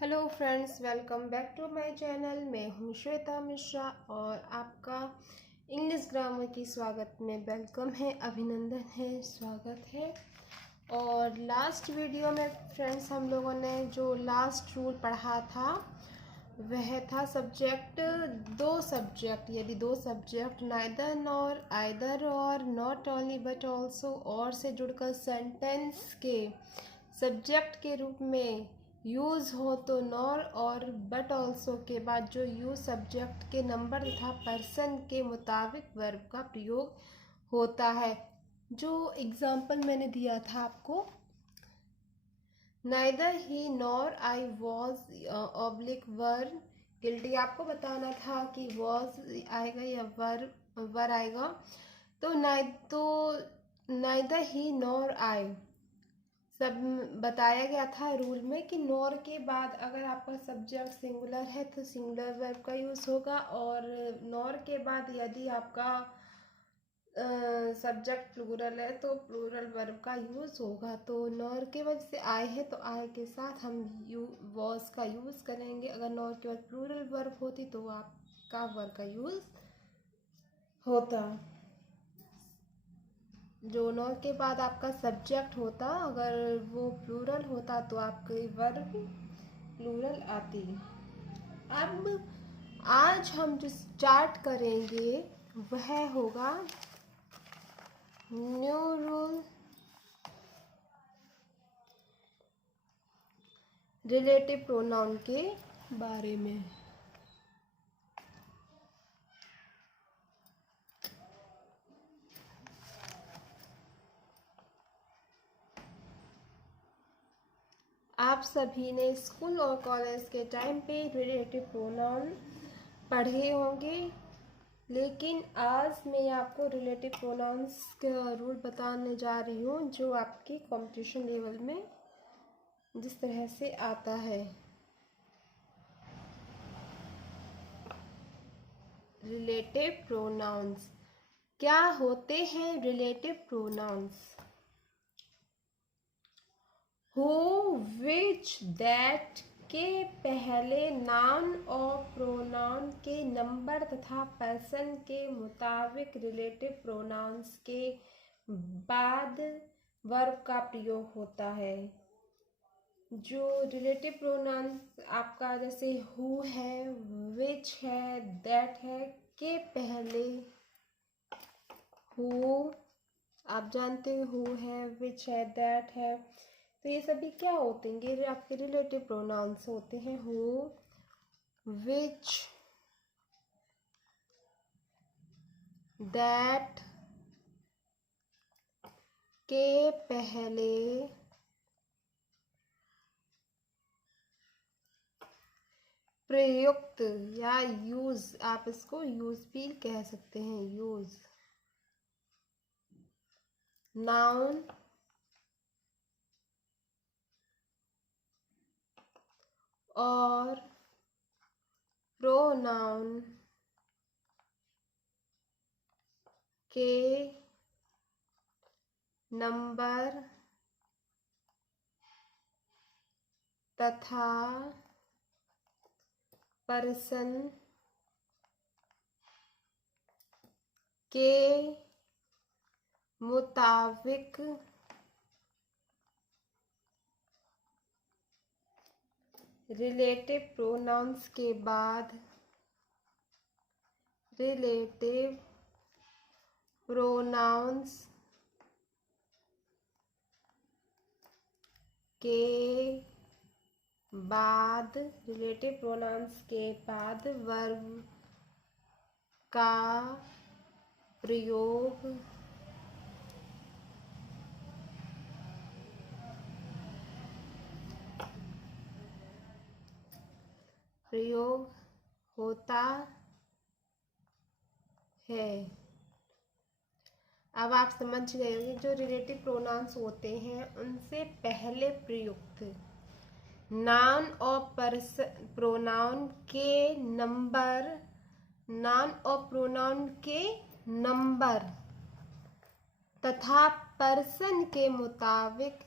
Hello friends, welcome back to my channel. मैं हूं श्वेता मिश्रा और आपका इंग्लिश ग्रामर की स्वागत में वेलकम है, अभिनंदन है, स्वागत है। और लास्ट वीडियो में फ्रेंड्स हम लोगों ने जो लास्ट रूल पढ़ा था वह था सब्जेक्ट, दो सब्जेक्ट, यदि दो सब्जेक्ट नाइदर नॉर, आइदर और, नॉट ओनली बट ऑल्सो और से जुड़कर सेंटेंस के सब्जेक्ट के रूप में यूज़ हो तो नॉर और बट ऑल्सो के बाद जो यूज सब्जेक्ट के नंबर तथा पर्सन के मुताबिक वर्ब का प्रयोग होता है। जो एग्जाम्पल मैंने दिया था आपको, neither he nor I was oblique were guilty, आपको बताना था कि वॉज आएगा या वर आएगा। तो नाइदर ही नॉर आई सब बताया गया था रूल में कि नॉर के बाद अगर आपका सब्जेक्ट सिंगुलर है तो सिंगुलर वर्ब का यूज़ होगा, और नॉर के बाद यदि आपका सब्जेक्ट प्लूरल है तो प्लूरल वर्ब का यूज़ होगा। तो नॉर के वजह से आए है तो आए के साथ हम वॉज का यूज़ करेंगे। अगर नॉर के बाद प्लूरल वर्ब होती तो आपका वर्ब का यूज़ होता। जो नॉर के बाद आपका सब्जेक्ट होता, अगर वो प्लूरल होता तो आपकी वर्ब प्लूरल आती। अब आज हम जो स्टार्ट करेंगे वह होगा न्यू रूल रिलेटिव प्रोनाउन के बारे में। आप सभी ने स्कूल और कॉलेज के टाइम पे रिलेटिव प्रोनाउन पढ़े होंगे, लेकिन आज मैं आपको रिलेटिव प्रोनाउंस का रूल बताने जा रही हूँ जो आपके कंपटीशन लेवल में जिस तरह से आता है। रिलेटिव प्रोनाउंस क्या होते हैं? Relative pronouns who, which, that के पहले नाउन और प्रोनाउन के नंबर तथा पर्सन के मुताबिक रिलेटिव प्रोनाउंस के बाद वर्ब का प्रयोग होता है। जो रिलेटिव प्रोनाउंस आपका जैसे हु है, विच है, दैट है के पहले हु, आप जानते हो हु है, विच है, दैट है, तो ये सभी क्या होते हैं? ये आपके रिलेटिव प्रोनाउंस होते हैं। हु, विच, दैट के पहले प्रयुक्त या यूज, आप इसको यूज भी कह सकते हैं, यूज नाउन और प्रोनाउन के नंबर तथा पर्सन के मुताबिक रिलेटिव प्रोनाउंस के बाद रिलेटिव प्रोनाउंस के बाद रिलेटिव प्रोनाउंस के बाद वर्ब का प्रयोग होता है। अब आप समझ गए होंगे जो रिलेटिव प्रोनाउंस होते हैं उनसे पहले प्रयुक्त नाउन और प्रोनाउन के नंबर, नाउन और प्रोनाउन के नंबर तथा पर्सन के मुताबिक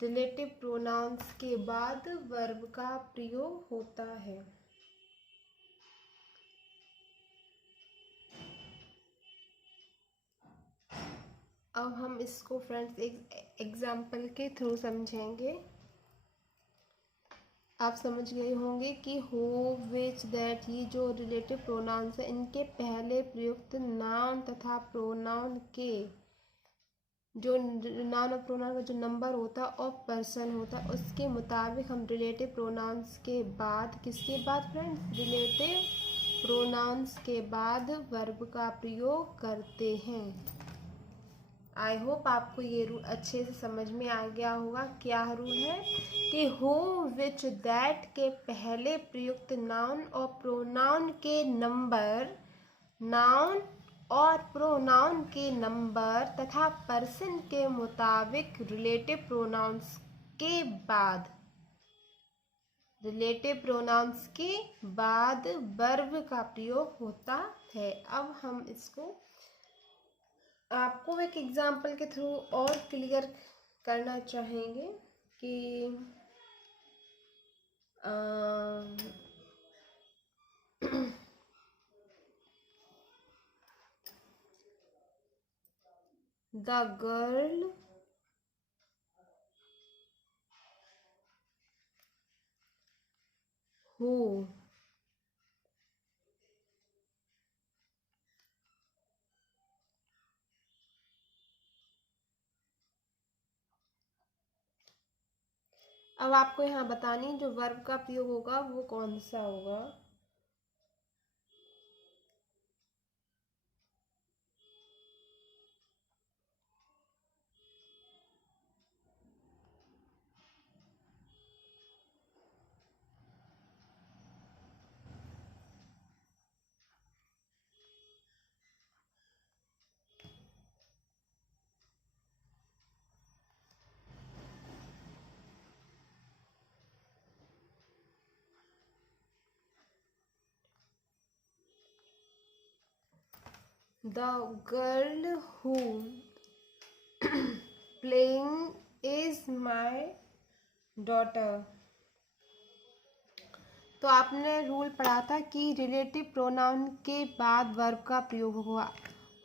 रिलेटिव प्रोनाउंस के बाद वर्ब का प्रयोग होता है। अब हम इसको फ्रेंड्स एक एग्जाम्पल के थ्रू समझेंगे। आप समझ गए होंगे कि हो, विच, दैट, ये जो रिलेटिव प्रोनाउंस है इनके पहले प्रयुक्त नाउन तथा प्रोनाउन के जो नाउन और प्रोनाउन का जो नंबर होता है और पर्सन होता है उसके मुताबिक हम रिलेटिव प्रोनाउंस के बाद, किसके बाद फ्रेंड्स, रिलेटिव प्रोनाउंस के बाद वर्ब का प्रयोग करते हैं। आई होप आपको ये रूल अच्छे से समझ में आ गया होगा। क्या रूल है कि हो, विच, दैट के पहले प्रयुक्त नाउन और प्रोनाउन के नंबर, नाउन और प्रोनाउन के नंबर तथा पर्सन के मुताबिक रिलेटिव प्रोनाउंस के बाद, रिलेटिव प्रोनाउंस के बाद वर्ब का प्रयोग होता है। अब हम इसको आपको एक एग्जाम्पल के थ्रू और क्लियर करना चाहेंगे कि द गर्ल हु अब आपको यहाँ बतानी जो वर्ब का प्रयोग होगा वो कौन सा होगा। The girl who playing is my daughter। तो आपने रूल पढ़ा था कि रिलेटिव प्रोनाउन के बाद वर्ब का प्रयोग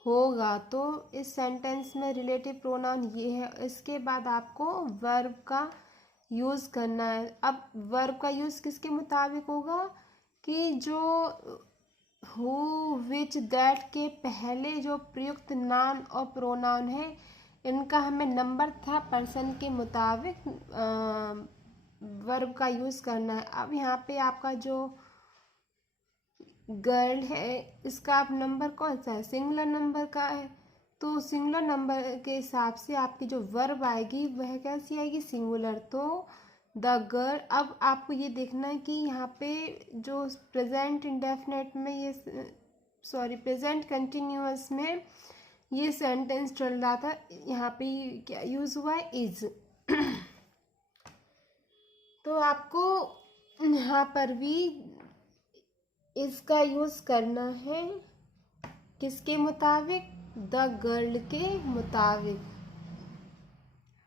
होगा। तो इस सेंटेंस में रिलेटिव प्रोनाउन ये है, इसके बाद आपको वर्ब का यूज़ करना है। अब वर्ब का यूज़ किसके मुताबिक होगा कि जो हु, विच, दैट के पहले जो प्रयुक्त नाउन और प्रोनाउन है इनका हमें नंबर तथा पर्सन के मुताबिक वर्ब का यूज़ करना है। अब यहाँ पे आपका जो गर्ल है इसका आप नंबर कौन सा है, सिंगुलर नंबर का है। तो सिंगुलर नंबर के हिसाब से आपकी जो वर्ब आएगी वह कैसी आएगी, सिंगुलर। तो द गर्ल। अब आपको ये देखना है कि यहाँ पे जो प्रेजेंट इंडेफिनेट में ये प्रेजेंट कंटिन्यूअस में ये सेंटेंस चल रहा था, यहाँ पे क्या यूज़ हुआ है, इज। तो आपको यहाँ पर भी इसका यूज़ करना है किसके मुताबिक, द गर्ल के मुताबिक।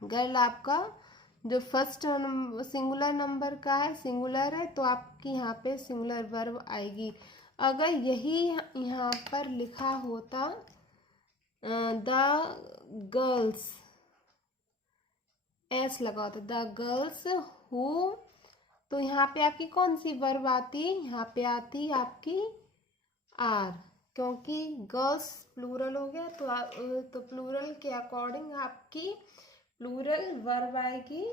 गर्ल आपका जो फर्स्ट सिंगुलर नंबर का है, सिंगुलर है, तो आपकी यहाँ पे सिंगुलर वर्ब आएगी। अगर यही यहाँ पर लिखा होता द गर्ल्स, एस लगा होता, द गर्ल्स हु, तो यहाँ पे आपकी कौन सी वर्ब आती, यहाँ पे आती आपकी आर, क्योंकि गर्ल्स प्लूरल हो गया। तो प्लूरल के अकॉर्डिंग आपकी प्लूरल वर्ब आएगी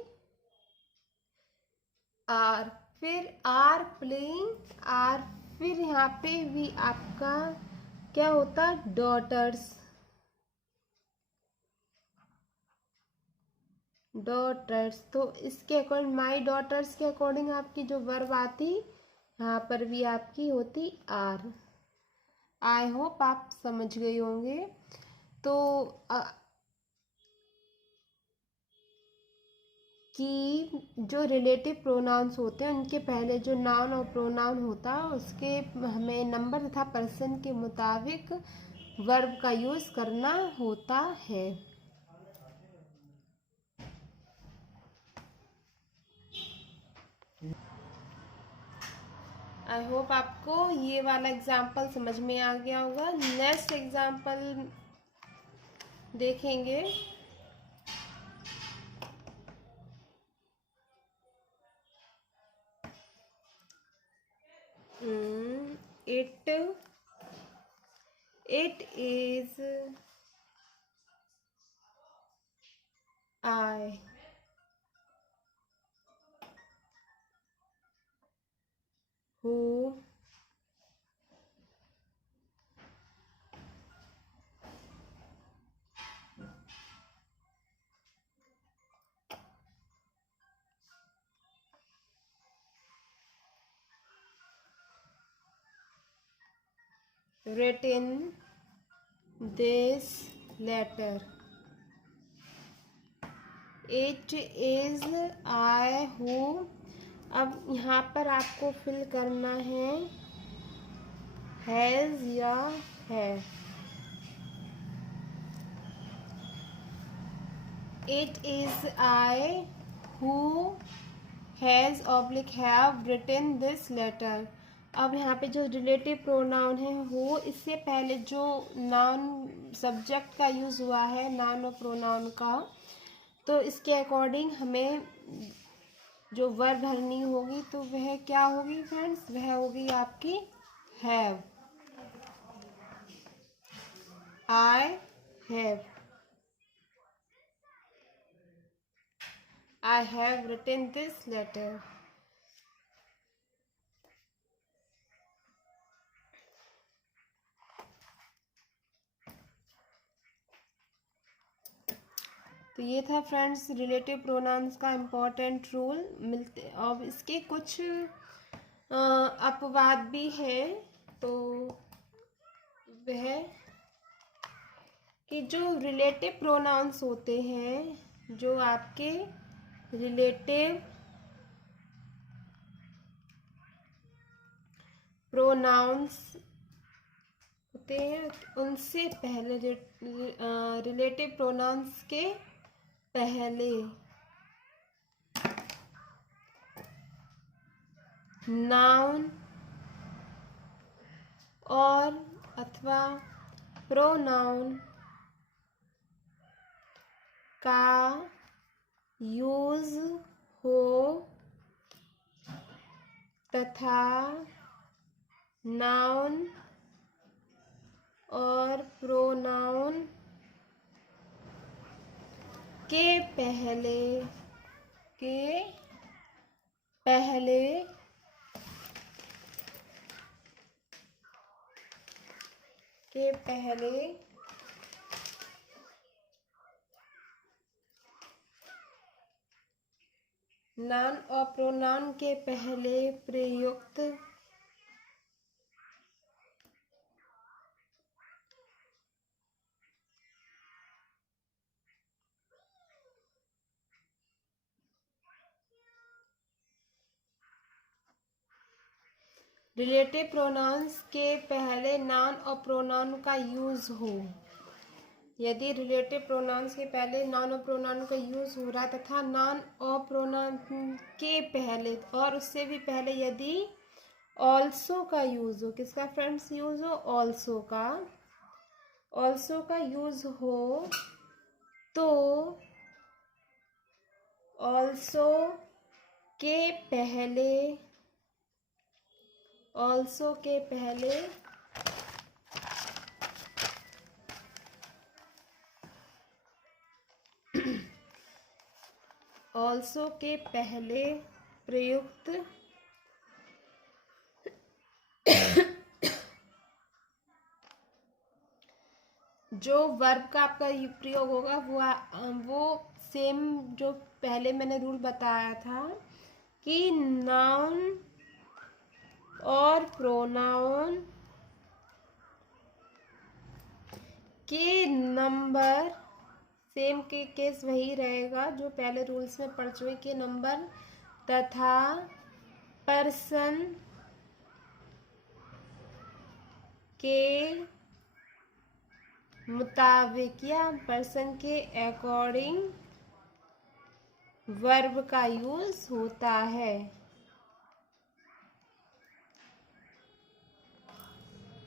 आर। फिर आर प्लेइंग आर, फिर यहाँ पे भी आपका क्या होता, डॉटर्स, डॉटर्स। तो इसके अकॉर्डिंग माई डॉटर्स के अकॉर्डिंग आपकी जो वर्ब आती यहाँ पर भी आपकी होती आर। आई होप आप समझ गए होंगे। तो कि जो रिलेटिव प्रोनाउंस होते हैं उनके पहले जो नाउन और प्रोनाउन होता है उसके हमें नंबर तथा पर्सन के मुताबिक वर्ब का यूज़ करना होता है। आई होप आपको ये वाला एग्जाम्पल समझ में आ गया होगा। नेक्स्ट एग्जाम्पल देखेंगे। It is I who written this letter. It is I who। अब यहाँ पर आपको फिल करना है हैज़ या है। It is I who has / have written this letter। अब यहाँ पे जो रिलेटिव प्रोनाउन है वो इससे पहले जो नाउन सब्जेक्ट का यूज़ हुआ है नाउन और प्रोनाउन का, तो इसके अकॉर्डिंग हमें जो वर्ब भरनी होगी तो वह क्या होगी फ्रेंड्स, वह होगी आपकी have. I have, I have written this letter। तो ये था फ्रेंड्स रिलेटिव प्रोनाउंस का इम्पोर्टेंट रूल। मिलते और इसके कुछ अपवाद भी हैं। तो वह कि जो रिलेटिव प्रोनाउंस होते हैं, जो आपके रिलेटिव प्रोनाउंस होते हैं उनसे पहले रिलेटिव प्रोनाउंस के पहले नाउन और अथवा प्रोनाउन का यूज हो तथा नाउन और प्रोनाउन के पहले नाउन और प्रोनाउन के पहले प्रयुक्त रिलेटिव प्रोनाउंस के पहले नाउन और प्रोनाउन का यूज हो। यदि रिलेटिव प्रोनाउंस के पहले नाउन और प्रोनाउन का यूज हो रहा तथा नाउन और प्रोनाउन के पहले और उससे भी पहले यदि ऑल्सो का यूज हो, किसका फ्रेंड्स यूज हो, ऑल्सो का यूज हो, तो ऑल्सो के पहले प्रयुक्त जो वर्ब का आपका प्रयोग होगा वो सेम जो पहले मैंने रूल बताया था कि नाउन और प्रोनाउन के नंबर सेम के केस वही रहेगा जो पहले रूल्स में पढ़ चुके के नंबर तथा पर्सन के मुताबिक या पर्सन के अकॉर्डिंग वर्ब का यूज होता है।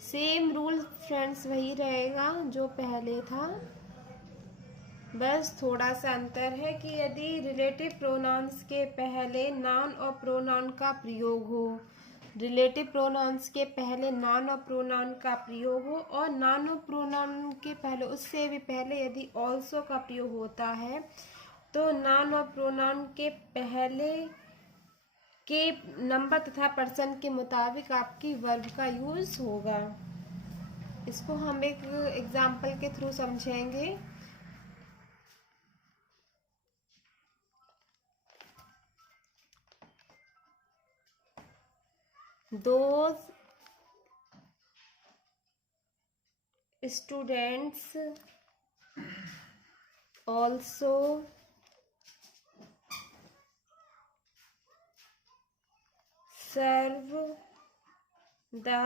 सेम रूल फ्रेंड्स वही रहेगा जो पहले था, बस थोड़ा सा अंतर है कि यदि रिलेटिव प्रोनाउंस के पहले नाउन और प्रोनाउन का प्रयोग हो, रिलेटिव प्रोनाउंस के पहले नाउन और प्रोनाउन का प्रयोग हो, और नाउन और प्रोनाउन के पहले, उससे भी पहले यदि ऑल्सो का प्रयोग होता है, तो नाउन और प्रोनाउन के पहले के नंबर तथा पर्सन के मुताबिक आपकी वर्ब का यूज होगा। इसको हम एक एग्जाम्पल के थ्रू समझेंगे। Those students also serve the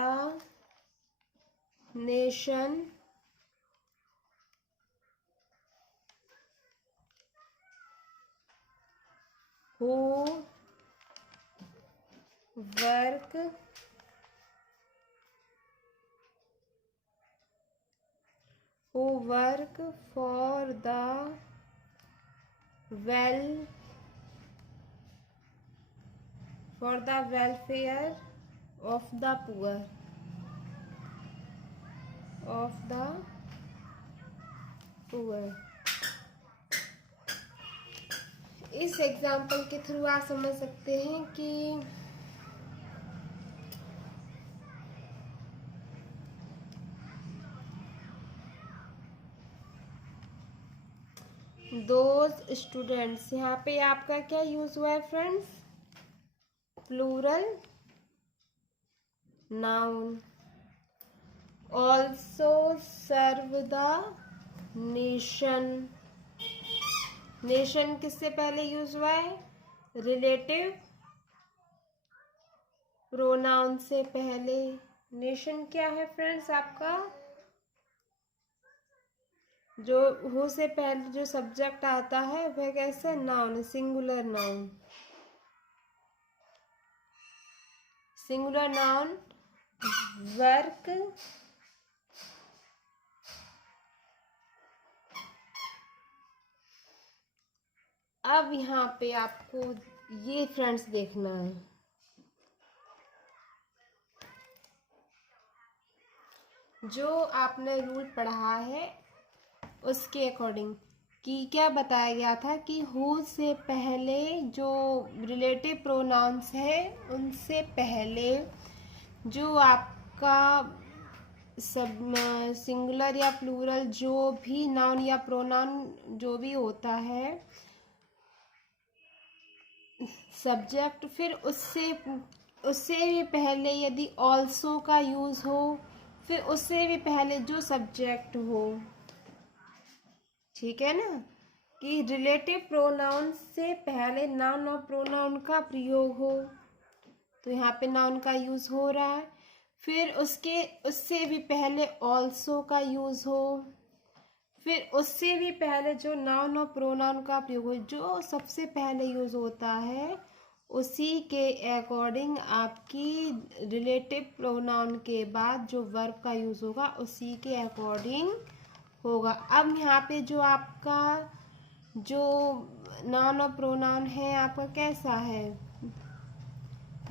nation who work for the welfare of the poor, इस एग्जाम्पल के थ्रू आप समझ सकते हैं कि दोज स्टूडेंट्स, यहाँ पे आपका क्या यूज हुआ है friends? Plural noun. Also serve the nation, nation किससे पहले यूज हुआ है? रिलेटिव प्रोनाउन से पहले। नेशन क्या है फ्रेंड्स आपका? जो हु से पहले जो सब्जेक्ट आता है वह कैसे? Noun, singular noun. Singular noun work अब यहाँ पे आपको ये फ्रेंड्स देखना है, जो आपने रूल पढ़ा है उसके अकॉर्डिंग कि क्या बताया गया था कि हु से पहले जो रिलेटिव प्रोनाउंस है उनसे पहले जो आपका सब सिंगुलर या प्लूरल जो भी नाउन या प्रोनाउन जो भी होता है सब्जेक्ट, फिर उससे भी पहले यदि ऑल्सो का यूज हो, फिर उससे भी पहले जो सब्जेक्ट हो, ठीक है ना, कि रिलेटिव प्रोनाउन से पहले नाउन और प्रोनाउन का प्रयोग हो, तो यहाँ पे नाउन का यूज हो रहा है। फिर उससे भी पहले ऑल्सो का यूज हो, फिर उससे भी पहले जो नाउन और प्रोनाउन का प्रयोग हो, जो सबसे पहले यूज होता है उसी के अकॉर्डिंग आपकी रिलेटिव प्रोनाउन के बाद जो वर्ब का यूज होगा उसी के अकॉर्डिंग होगा। अब यहाँ पे जो आपका जो नाउन और प्रोनाउन है आपका कैसा है?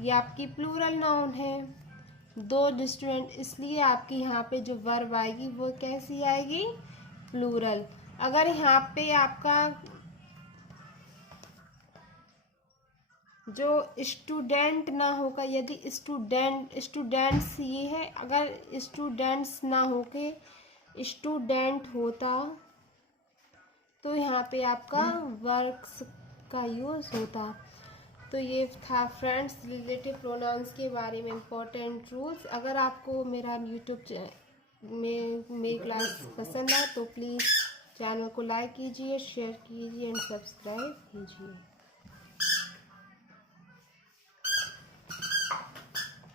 ये आपकी प्लूरल नाउन है, दो स्टूडेंट, इसलिए आपकी यहाँ पे जो वर्ब आएगी वो कैसी आएगी? प्लूरल। अगर यहाँ पे आपका जो स्टूडेंट ना होगा, यदि स्टूडेंट्स ये है, अगर स्टूडेंट्स ना होके स्टूडेंट होता तो यहाँ पे आपका वर्क्स का यूज होता। तो ये था फ्रेंड्स रिलेटिव प्रोनाउंस के बारे में इम्पोर्टेंट रूल्स। अगर आपको मेरा यूट्यूब में मेरी क्लास पसंद आए तो प्लीज़ चैनल को लाइक कीजिए, शेयर कीजिए एंड सब्सक्राइब कीजिए।